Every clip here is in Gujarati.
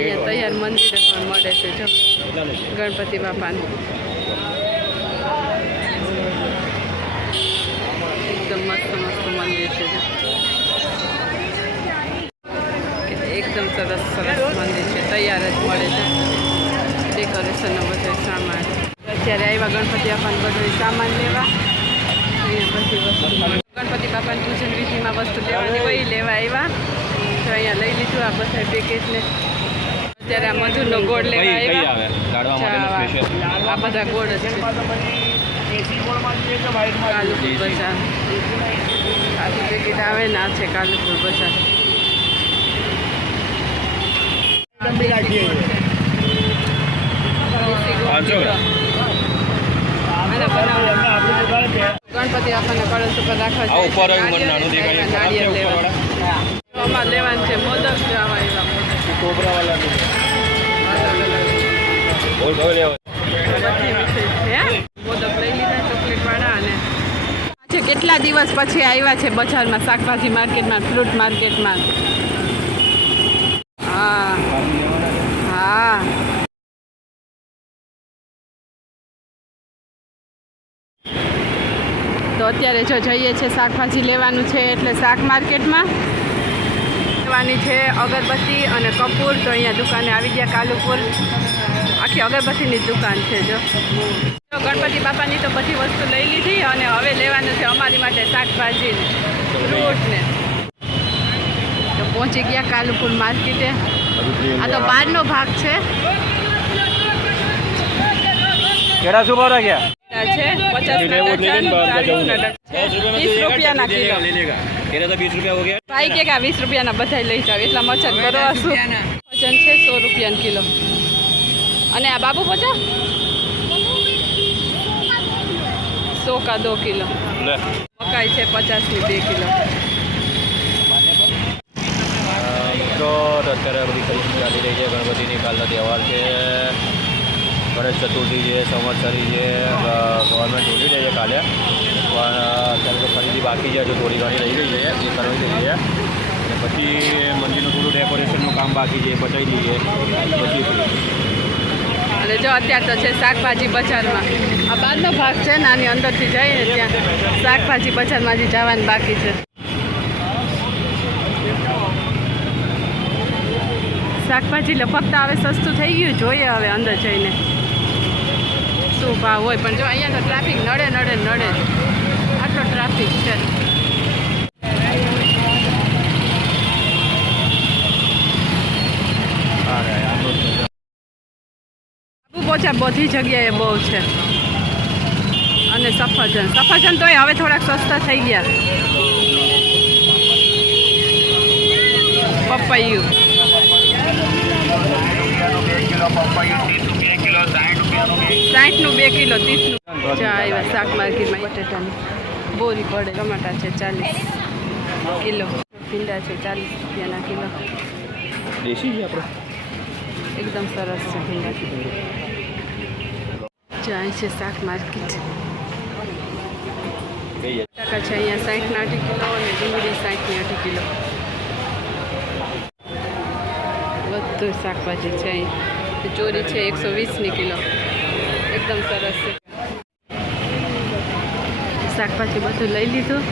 અહીંયા તૈયાર મંદિર પણ મળે છે જો ગણપતિ બાપાનું એકદમ મસ્ત મસ્ત મંદિર છે એકદમ સરસ સરસ મંદિર છે તૈયાર જ મળે છે ડેકોરેશનનો બધો સામાન અત્યારે આવ્યા ગણપતિ બાપાને બધો સામાન લેવા અહીંયા બધી વસ્તુ ગણપતિ બાપાની પૂજન વિધિમાં વસ્તુ લેવાની હોય લેવા આવ્યા તો અહીંયા લઈ લીધું આ બધા પેકેજને અત્યારે આ મધુરનો ગોળ લેવા આવ્યા આ બધા ગોળ જ છે કાલુપુર બજાર આખી પેકેટ આવે ને આ છે કાલુપુર બજાર ગણપતિ આપણને કળશ ઉપર રાખવા નાળિયેર લેવા અમારે લેવાનું છે મોદક મોદક લઈ લીધા ચોકલેટ વાળા અને કેટલા દિવસ પછી આવ્યા છે બજારમાં શાકભાજી માર્કેટમાં ફ્રૂટ માર્કેટમાં હા હા તો અત્યારે જો જઈએ છીએ શાકભાજી લેવાનું છે એટલે શાક માર્કેટમાં લેવાની છે અગરબત્તી અને કપૂર તો અહીંયા દુકાને આવી ગયા કાલુપુર આખી અગરબત્તીની જ દુકાન છે જો ગણપતિ બાપાની તો બધી વસ્તુ લઈ લીધી અને હવે લેવાનું છે અમારી માટે શાકભાજી ફ્રૂટ ને તો પહોંચી ગયા કાલુપુર માર્કેટે આ તો બહારનો ભાગ છે કેળા શું ભાવ ગયા છે 50 રૂપિયાના કિલો ભાઈ કે 20 રૂપિયાના બધા લઈ જાવ એટલા મરચાં કરો શું વજન છે 100 રૂપિયાના કિલો અને આ બાબુ પચા 100 का 2 किलो मकाई છે 50 ની 2 કિલો તો અત્યારે બધી ખરીદી ચાલી રહી છે ગણપતિની કાલનો તહેવાર છે ગણેશ ચતુર્થી છે સંવત્સરી છે ગવર્મેન્ટ ઉઠી રહી છે કાલે પણ અત્યારે તો ખરીદી બાકી છે જો થોડી ઘણી રહી ગઈ છે એ કરવી દઈએ અને પછી મંદિરનું થોડું ડેકોરેશનનું કામ બાકી છે એ પતાવી દઈએ પછી અને જો અત્યારે તો છે શાકભાજી બજારમાં આ બહારનો ભાગ છે ને આની અંદરથી જઈને ત્યાં શાકભાજી બજારમાં હજી જવાનું બાકી છે શાકભાજી એટલે ફક્ત હવે સસ્તું થઈ ગયું જોઈએ હવે અંદર જઈને શું ભાવ હોય પણ જો અહીંયા તો ટ્રાફિક નડે આટલો ટ્રાફિક છે પોચા બધી જગ્યાએ બહુ છે અને સફરજન તોય હવે થોડાક સસ્તા થઈ ગયા પપૈયું 60નું 2 કિલો 30નું આવ્યા શાક માર્કેટમાં બટેટાની બોરી પડે ટમાટા છે 40 કિલો ભીંડા છે 40 રૂપિયાના કિલો દેશી છે આપણે એકદમ સરસ છે ભીંડા જાય છે શાક માર્કેટ બટાકા છે અહીંયા 60 કિલો અને ડુંગળી 60 કિલો બધું શાકભાજી છે અહીં ચોરી છે 120 કિલો એકદમ સરસ છે શાકભાજી બધું લઈ લીધું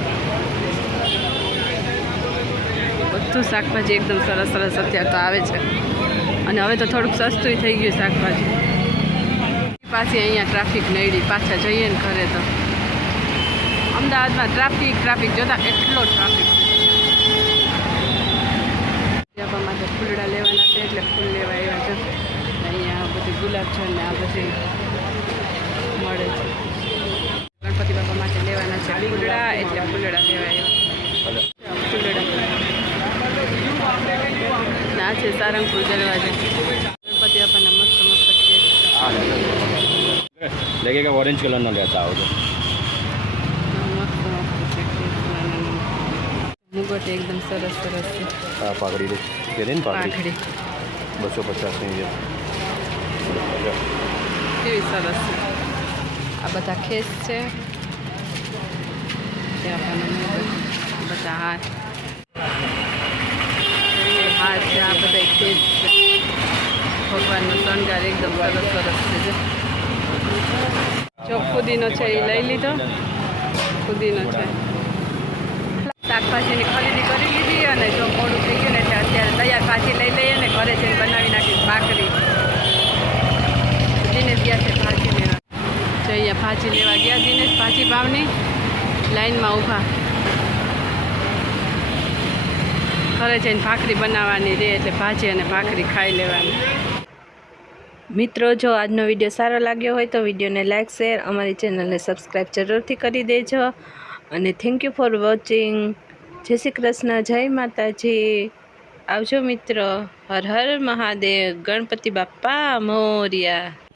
બધું શાકભાજી એકદમ સરસ અત્યારે તો આવે છે અને હવે તો થોડુંક સસ્તું થઈ ગયું શાકભાજી પાછી અહીંયા ટ્રાફિક નડી પાછા જઈએ ને ઘરે તો અમદાવાદમાં ટ્રાફિક જોતા એટલો ટ્રાફિક છે માટે ફૂલડા લેવાના છે એટલે ફૂલ લેવા આવ્યા છે અહીંયા બધી ગુલાબ છે ને આ બધી મળે છે ગણપતિ બાપા માટે લેવાના છે ફૂલડા એટલે ફૂલડા લેવા આવ્યા ફૂલડા ના છે સારંગપુર દરવાજે ગણપતિ બાપાના મસ્ત કેક लगेगा ऑरेंज कलर ना रहता हो मुगट एकदम सरस है पाकड़ी पाकड़ी 250 ની કેવી સરસ છે આ બધા ખેસ છે બધા હાથ છે આ બધા ખેસ છે ભગવાનનો શણગાર એકદમ સરસ સરસ છે જો ફુદીનો છે એ લઈ લીધો ફુદીનો છે શાકભાજીની ખરીદી કરી લીધી અને જો મોડું થઈ ગયું ને એટલે અત્યારે તૈયાર ભાજી લઈ લઈએ ને ઘરે જઈને બનાવી નાખીશ ભાખરી દિનેશ ગયા છે ભાજી લેવા જો અહીંયા ભાજી લેવા ગયા દિનેશ ભાજી ભાવની લાઈનમાં ઊભા ઘરે જઈને ભાખરી બનાવવાની રહે એટલે ભાજી અને ભાખરી ખાઈ લેવાની મિત્રો જો આજનો વિડીયો સારો લાગ્યો હોય તો વિડીયોને લાઇક શેર અમારી ચેનલને સબસ્ક્રાઈબ જરૂરથી કરી દેજો અને થેન્ક યુ ફોર વોચિંગ જય શ્રી કૃષ્ણ જય માતાજી આવજો મિત્રો હર હર મહાદેવ ગણપતિ બાપ્પા મોર્યા